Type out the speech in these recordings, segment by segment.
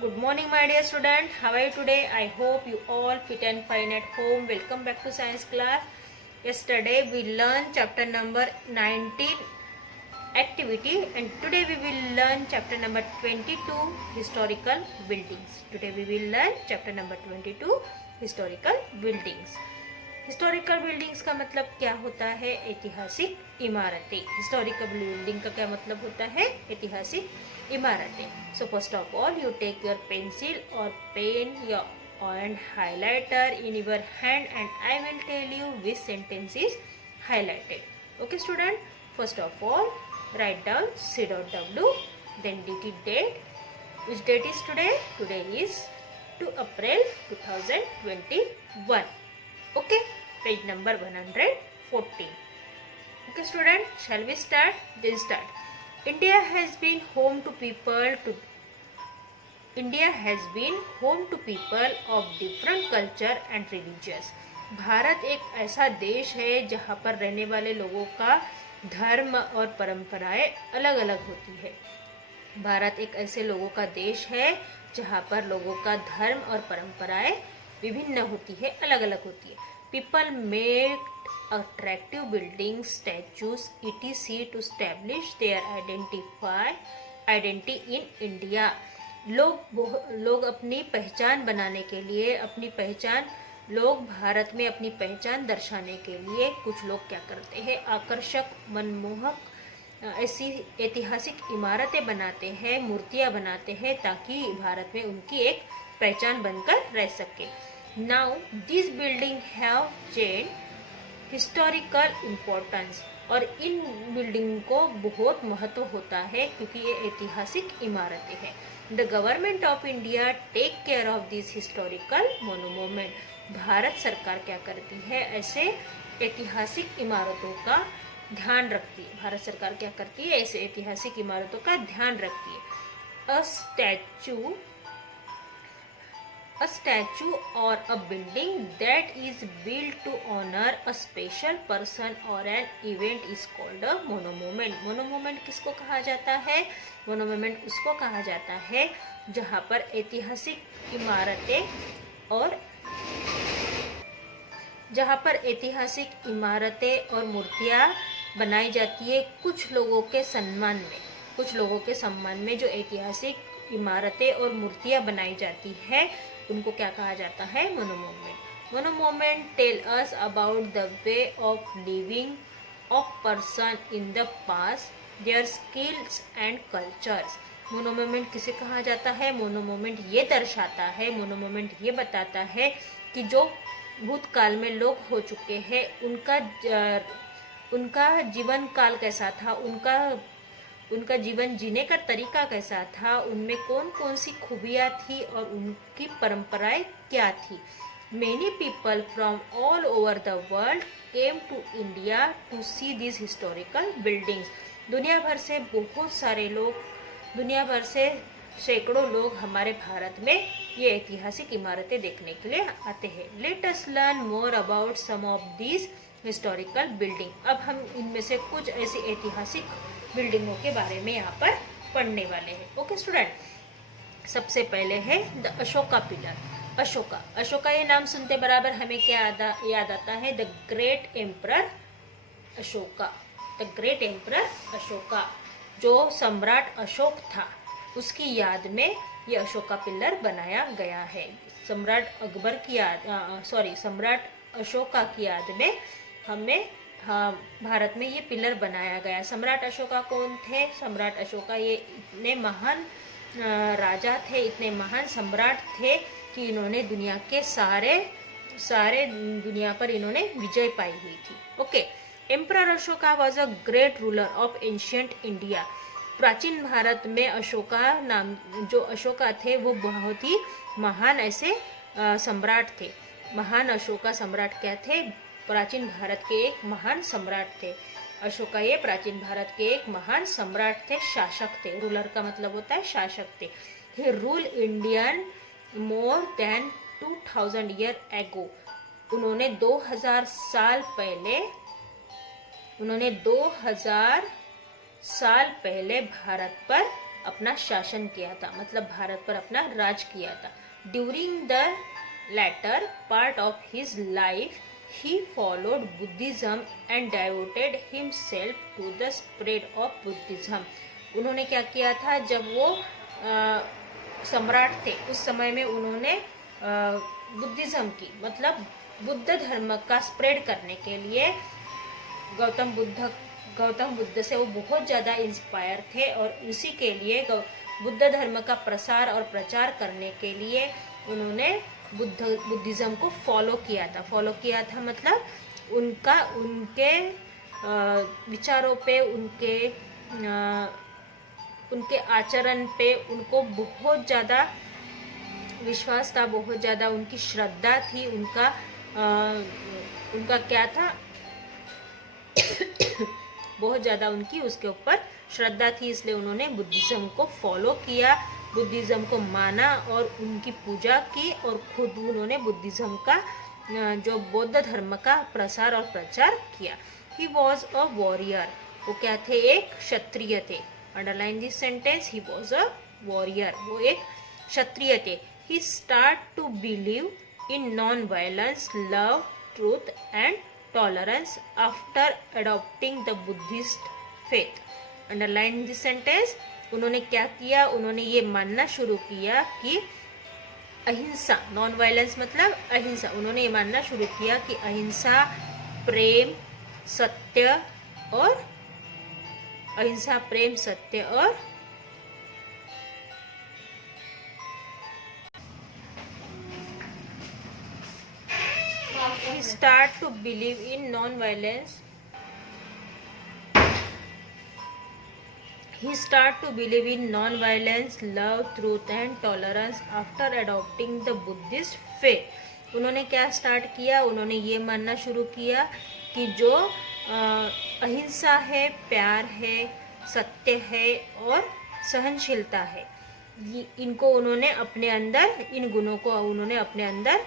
Good morning, my dear student. How are you today? I hope you all fit and fine at home. Welcome back to science class. Yesterday we learned chapter number 19 activity, and today we will learn chapter number 22 historical buildings. Today we will learn chapter number 22 historical buildings. Historical buildings का मतलब क्या होता है? ऐतिहासिक इमारतें. Historical building का क्या मतलब होता है? ऐतिहासिक इमारतें. So first of all you take your pencil और pen your and highlighter in your hand and I will tell you which sentence is highlighted. Okay student, first of all write down C.W, then date. Which date is today? Today is 2 April 2021. Okay, page number 114. Okay student, shall we start? Then start. India has been home to people of different culture and religions. Bharat एक ऐसा देश है जहाँ पर रहने वाले लोगों का धर्म और परंपराएं अलग अलग होती है. भारत एक ऐसे लोगों का देश है जहाँ पर लोगों का धर्म और परंपराएं विभिन्न होती है, अलग अलग होती है. People made attractive buildings, statues etc to establish their identity in India. लोग अपनी पहचान बनाने के लिए, लोग भारत में अपनी पहचान दर्शाने के लिए कुछ लोग क्या करते हैं? आकर्षक, मनमोहक ऐसी ऐतिहासिक इमारतें बनाते हैं, मूर्तियां बनाते हैं ताकि भारत में उनकी एक पहचान बनकर रह सके. Now this building have change historical importance. और इन बिल्डिंग को बहुत महत्व होता है क्योंकि ये ऐतिहासिक इमारतें हैं. The government of India take care of this historical monument. भारत सरकार क्या करती है? ऐसे ऐतिहासिक इमारतों का ध्यान रखती है. भारत सरकार क्या करती है? ऐसे ऐतिहासिक इमारतों का ध्यान रखती है. A statue or a building that is built to honor a special person or an event is called a monument. Monument किसको कहा जाता है? Monument उसको कहा जाता है जहाँ पर ऐतिहासिक इमारतें और मूर्तियाँ बनाई जाती है कुछ लोगों के सम्मान में जो ऐतिहासिक इमारतें और मूर्तियाँ बनाई जाती है उनको क्या कहा जाता है? Monument. Monument tell us about the way of living of person in the past, their skills and cultures. Monument किसे कहा जाता है? मोनूमेंट ये दर्शाता है, मोनूमेंट ये बताता है कि जो भूतकाल में लोग हो चुके हैं उनका जीवन काल कैसा था, उनका जीवन जीने का तरीका कैसा था, उनमें कौन कौन सी खूबियाँ थी और उनकी परंपराएं क्या थी. Many people from all over the world came to India to see these historical buildings. दुनिया भर से सैकड़ों लोग हमारे भारत में ये ऐतिहासिक इमारतें देखने के लिए आते हैं. Let us learn more about some of these historical buildings. अब हम इनमें से कुछ ऐसी ऐतिहासिक बिल्डिंगों के बारे में यहाँ पर पढ़ने वाले हैं. ओके स्टूडेंट, सबसे पहले है द अशोका पिलर. अशोका ये नाम सुनते बराबर हमें क्या याद आता है? The great emperor Ashoka. जो सम्राट अशोक था उसकी याद में ये अशोका पिलर बनाया गया है. सम्राट अशोका की याद में हमें भारत में ये पिलर बनाया गया. सम्राट अशोका कौन थे? सम्राट अशोका ये इतने महान राजा थे, इतने महान सम्राट थे कि इन्होंने दुनिया के सारे दुनिया पर इन्होंने विजय पाई हुई थी. Okay, emperor Ashoka was a great ruler of ancient India. प्राचीन भारत में अशोका थे वो बहुत ही महान ऐसे सम्राट थे. महान अशोका सम्राट क्या थे? प्राचीन भारत के एक महान सम्राट थे. अशोका ये प्राचीन भारत के एक महान सम्राट थे, शासक थे. रूलर का मतलब होता है शासक थे. He rule Indian more than 2000 year ago. उन्होंने 2000 साल पहले भारत पर अपना शासन किया था, मतलब भारत पर अपना राज किया था। During the latter part of his life he followed Buddhism and devoted himself to the spread of Buddhism। उन्होंने क्या किया था, जब वो सम्राट थे उस समय में उन्होंने बुद्धिज्म की, मतलब बुद्ध धर्म का स्प्रेड करने के लिए गौतम बुद्ध से वो बहुत ज़्यादा इंस्पायर थे, और उसी के लिए बुद्ध धर्म का प्रसार और प्रचार करने के लिए उन्होंने बुद्धिज्म को फॉलो किया था, मतलब उनके विचारों पे, उनके आचरण पे उनको बहुत ज़्यादा विश्वास था, बहुत ज़्यादा उनकी श्रद्धा थी, उनका क्या था बहुत ज़्यादा उनकी उसके ऊपर श्रद्धा थी, इसलिए उन्होंने बुद्धिज्म को फॉलो किया, बुद्धिज्म को माना और उनकी पूजा की, और खुद उन्होंने बुद्धिज्म का जो बौद्ध धर्म का प्रसार और प्रचार किया। ही वॉज अ वॉरियर, वो क्या थे, एक क्षत्रिय थे। Underline this sentence, he was a warrior, वो एक क्षत्रिय थे। He start to believe in non violence, love, truth and tolerance after adopting the Buddhist faith. Underline this sentence, उन्होंने क्या किया, उन्होंने ये मानना शुरू किया कि अहिंसा, नॉन वायलेंस मतलब अहिंसा, उन्होंने ये मानना शुरू किया कि अहिंसा, प्रेम, सत्य और अहिंसा, प्रेम, सत्य और start to believe in non-violence. He start to believe in non-violence, love, truth and tolerance after adopting the Buddhist faith। उन्होंने क्या स्टार्ट किया, उन्होंने ये मानना शुरू किया कि जो अहिंसा है, प्यार है, सत्य है और सहनशीलता है, इनको उन्होंने अपने अंदर, इन गुणों को उन्होंने अपने अंदर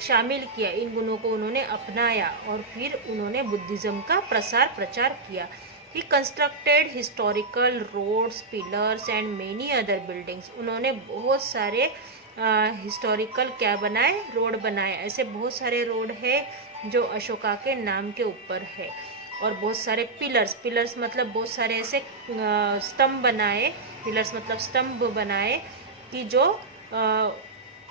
शामिल किया, इन गुणों को उन्होंने अपनाया और फिर उन्होंने बुद्धिज्म का प्रसार प्रचार किया। He constructed historical roads, pillars and many other buildings. उन्होंने बहुत सारे हिस्टोरिकल क्या बनाए, रोड बनाए। ऐसे बहुत सारे रोड है जो अशोका के नाम के ऊपर है, और बहुत सारे पिलर्स मतलब बहुत सारे ऐसे स्तंभ बनाए, पिलर्स मतलब स्तंभ बनाए कि जो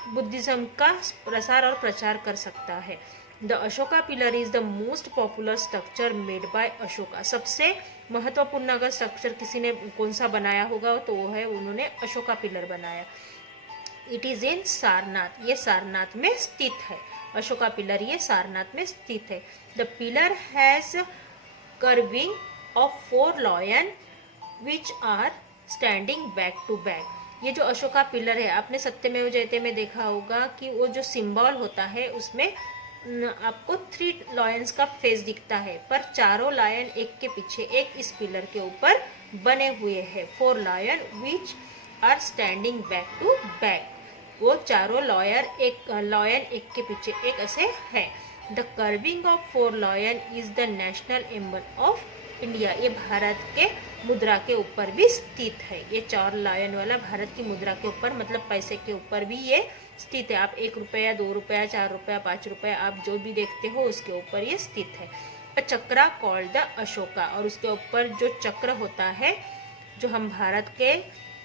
बुद्धिज्म का प्रसार और प्रचार कर सकता है। The Ashoka pillar is the most popular structure made by Ashoka. सबसे महत्वपूर्ण अगर स्ट्रक्चर किसी ने कौन सा बनाया होगा तो वो है, उन्होंने अशोका पिलर बनाया। इट इज इन सारनाथ, ये सारनाथ में स्थित है। अशोका पिलर ये सारनाथ में स्थित है। The pillar has carving of 4 lion which are standing back to back. ये जो अशोका पिलर है, आपने सत्यमेव जयते में देखा होगा कि वो जो सिंबल होता है उसमें आपको 3 लायंस का फेस दिखता है, पर चारों लायन एक के पीछे एक इस पिलर के ऊपर बने हुए हैं। 4 lion which are standing back to back, वो चारों लायन एक के पीछे एक ऐसे है। The carving of 4 lion is the national emblem of India. ये भारत के मुद्रा के ऊपर भी स्थित है। ये 4 लायन वाला भारत की मुद्रा के ऊपर, मतलब पैसे के ऊपर भी ये स्थित है। आप 1 रुपया, 2 रुपया, 4 रुपया, 5 रुपया, आप जो भी देखते हो उसके ऊपर ये स्थित है। अ चक्रा कॉल्ड द अशोका, और उसके ऊपर जो चक्र होता है, जो हम भारत के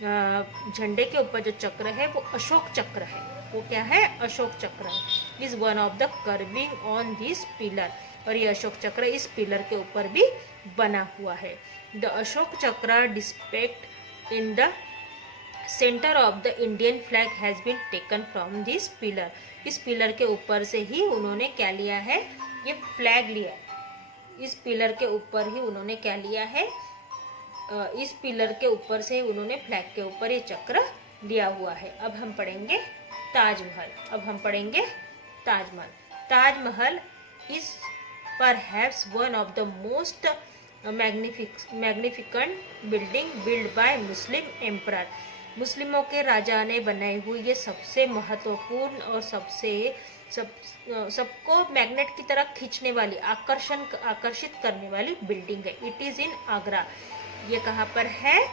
झंडे के ऊपर जो चक्र है वो अशोक चक्र है। वो क्या है, अशोक चक्र है। Is one of the curving on this pillar, और ये अशोक चक्र इस पिलर के ऊपर भी बना हुआ है। The Ashoka chakra depicted in the centre of the Indian flag has been taken from this pillar. इस पिलर के ऊपर से ही उन्होंने क्या लिया है, ये फ्लैग लिया। इस पिलर के ऊपर ही उन्होंने क्या लिया है, इस पिलर के ऊपर से उन्होंने फ्लैग के ऊपर ये चक्र लिया हुआ है। अब हम पढ़ेंगे Taj Mahal. Taj Mahal is perhaps one of the most magnificent building build by Muslim emperor. मुस्लिमों के राजा ने बनाई हुई ये सबसे महत्वपूर्ण और सबको मैग्नेट की तरह खींचने वाली, आकर्षित करने वाली बिल्डिंग है। It is in Agra. ये कहाँ पर है,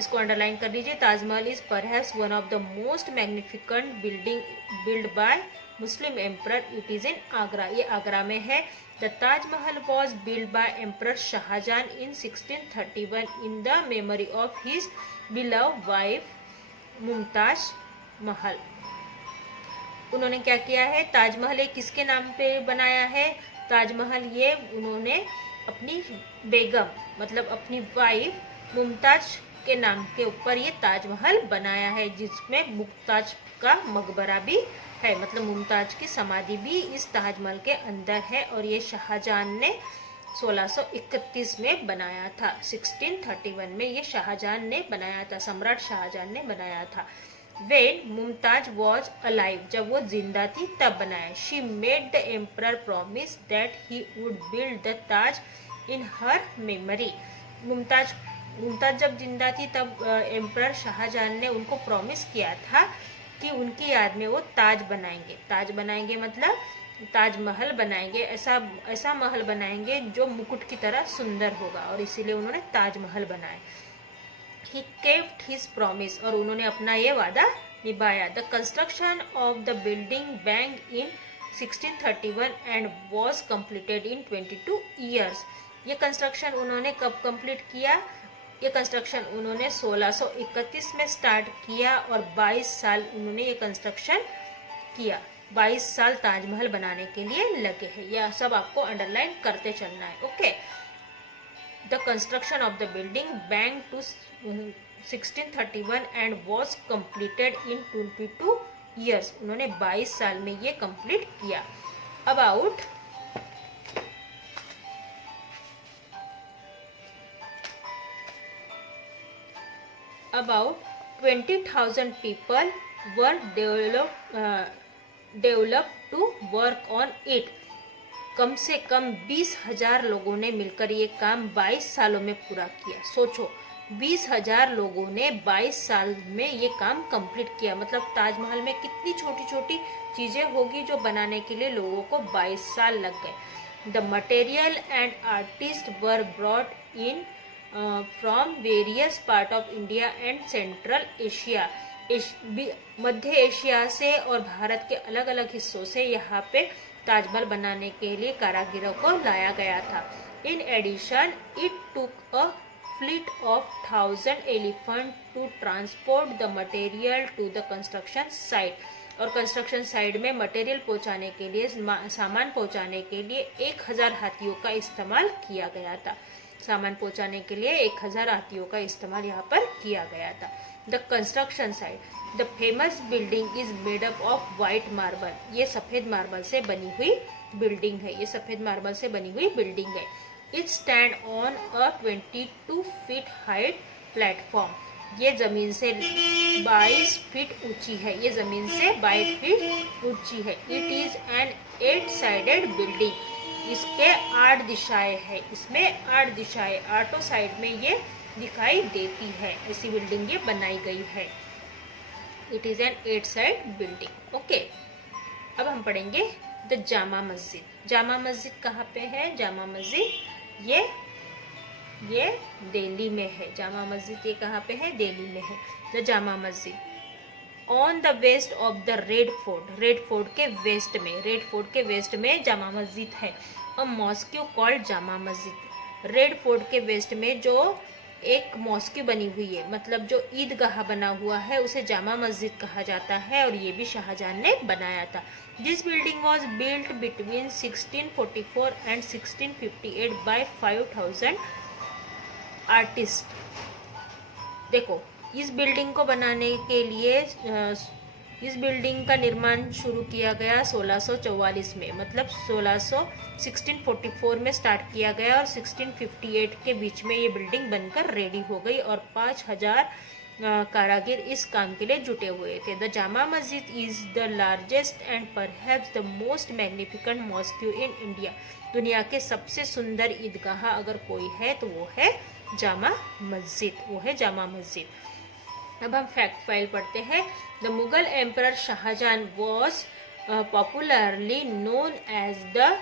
इसको अंडरलाइन कर लीजिए। Taj Mahal is perhaps one of the most magnificent building build by Muslim emperor. It is in Agra, ये आगरा में है। The Taj Mahal was build by emperor Shah Jahan in 1631 in the memory of his beloved wife Mumtaz Mahal. उन्होंने क्या किया है, ताजमहल ये किसके नाम पे बनाया है? ताजमहल ये उन्होंने अपनी बेगम मतलब अपनी वाइफ मुमताज के नाम के ऊपर ये ताजमहल बनाया है, जिसमें मुमताज का मकबरा भी है, मतलब मुमताज की समाधि भी इस ताजमहल के अंदर है। और ये शाहजहां ने 1631 में बनाया था। 1631 में ये शाहजहां ने बनाया था, सम्राट शाहजहां ने बनाया था। When मुमताज was alive, जब वो जिंदा थी तब बनाया। She made the emperor promise that he would build the Taj in her memory. Mumtaz जब जिंदा थी तब एम्परर शाहजहां ने उनको प्रॉमिस किया था कि उनकी याद में वो ताज बनाएंगे। ताज बनाएंगे मतलब ताजमहल बनाएंगे, ऐसा महल बनाएंगे जो मुकुट की तरह सुंदर होगा, और इसीलिए उन्होंने ताजमहल बनाया। He kept his promise, और उन्होंने अपना ये वादा निभाया। The construction of the building began in 1631 and was completed in 22 years. ये कंस्ट्रक्शन उन्होंने कब कंप्लीट किया? ये कंस्ट्रक्शन उन्होंने 1631 में स्टार्ट किया और 22 साल उन्होंने ये कंस्ट्रक्शन किया। 22 साल ताजमहल बनाने के लिए लगे हैं। यह सब आपको अंडरलाइन करते चलना है। Okay, The construction of the building began to 1631 and was completed in 22 years. उन्होंने 22 साल में ये कंप्लीट किया। About 20,000 people were developed to work on it. कम से कम 20,000 लोगों ने मिलकर ये काम 22 सालों में पूरा किया। सोचो, 20,000 लोगों ने 22 साल में ये काम कंप्लीट किया। मतलब ताजमहल में कितनी छोटी छोटी चीजें होगी जो बनाने के लिए लोगों को 22 साल लग गए। The material and artist were brought in from various part of India and central Asia. Madhya Asia से और भारत के अलग अलग हिस्सों से यहाँ पे ताजमहल बनाने के लिए कारीगरों को लाया गया था। In addition it took a fleet of 1000 elephant to transport the material to the construction site. और कंस्ट्रक्शन साइट में मटेरियल पहुंचाने के लिए, सामान पहुंचाने के लिए 1000 हाथियों का इस्तेमाल किया गया था। सामान पहुंचाने के लिए 1000 हाथियों का इस्तेमाल यहाँ पर किया गया था। The construction site, the famous building is made up of white marble. ये सफेद मार्बल से बनी हुई बिल्डिंग है। ये सफेद मार्बल से बनी हुई बिल्डिंग है। It stand on a 22 feet height platform. ये जमीन से 22 फीट ऊंची है। ये जमीन से 22 फीट ऊंची है। It is an 8 sided building. इसके 8 दिशाएं हैं। इसमें 8 दिशाएं, 8 साइड में ये दिखाई देती है। ऐसी बिल्डिंग ये बनाई गई है। It is an 8 side building. Okay, अब हम पढ़ेंगे द जामा मस्जिद। जामा मस्जिद कहाँ पे है? जामा मस्जिद ये दिल्ली में है। जामा मस्जिद ये कहाँ पे है? दिल्ली में है। The Jama Masjid on the west of the Red Fort. Red Fort के वेस्ट में, रेड फोर्ट के वेस्ट में जामा मस्जिद है। अ mosque called Jama Masjid. Red Fort के वेस्ट में जो एक मॉस्क्यू बनी हुई है, मतलब जो ईदगाह बना हुआ है, उसे जामा मस्जिद कहा जाता है, और ये भी शाहजहां ने बनाया था। This building was built between 1644 and 1658 by 5000 artist. देखो, इस बिल्डिंग को बनाने के लिए इस बिल्डिंग का निर्माण शुरू किया गया 1644 में, मतलब 1644 में स्टार्ट किया गया और 1658 के बीच में ये बिल्डिंग बनकर रेडी हो गई और 5000 कारागिर इस काम के लिए जुटे हुए थे। द जामा मस्जिद is the largest and perhaps the most magnificent mosque in India. दुनिया के सबसे सुंदर ईदगाह अगर कोई है तो वो है जामा मस्जिद, वो है जामा मस्जिद। अब हम फैक्ट फाइल पढ़ते हैं। The Mughal emperor Shah Jahan was popularly known as the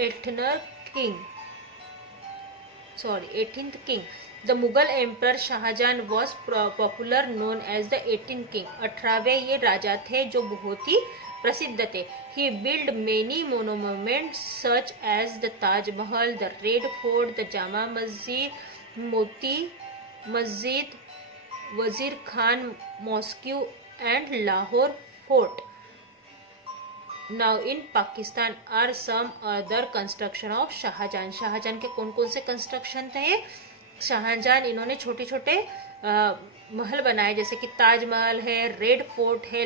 engineer king. 18th king. The Mughal Emperor Shahjahan was popular known as the 18th king. 18वें ये राजा थे जो बहुत ही प्रसिद्ध थे. He built many monuments such as the Taj Mahal, the Red Fort, the Jama Masjid, Moti Masjid, Wazir Khan Mosque and Lahore Fort. Now in Pakistan are some other construction of Shahjahan. Shahjahan के कौन कौन से construction थे? शाहजहां इन्होंने छोटे छोटे महल बनाए, जैसे कि ताजमहल है, रेड फोर्ट है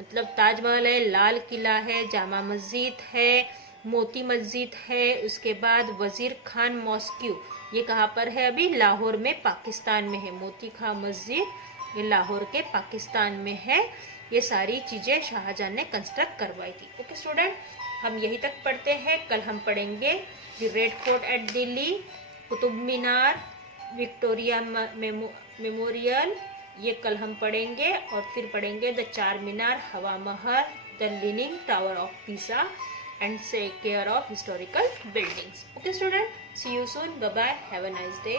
मतलब ताजमहल है, लाल किला है, जामा मस्जिद है, मोती मस्जिद है, उसके बाद वजीर खान मॉस्क्यू, ये कहाँ पर है? अभी लाहौर में पाकिस्तान में है. मोती खान मस्जिद ये लाहौर के पाकिस्तान में है. ये सारी चीजें शाहजहां ने कंस्ट्रक्ट करवाई थी. ओके स्टूडेंट, हम यही तक पढ़ते हैं. कल हम पढ़ेंगे the Red fort eight Delhi, Qutub Minar, Victoria memorial, ये कल हम पढ़ेंगे. और फिर पढ़ेंगे द चार Minar, Hawa Mahal, the leaning tower of Pisa and से care of historical buildings. Okay student, see you soon, bye bye, have a nice day.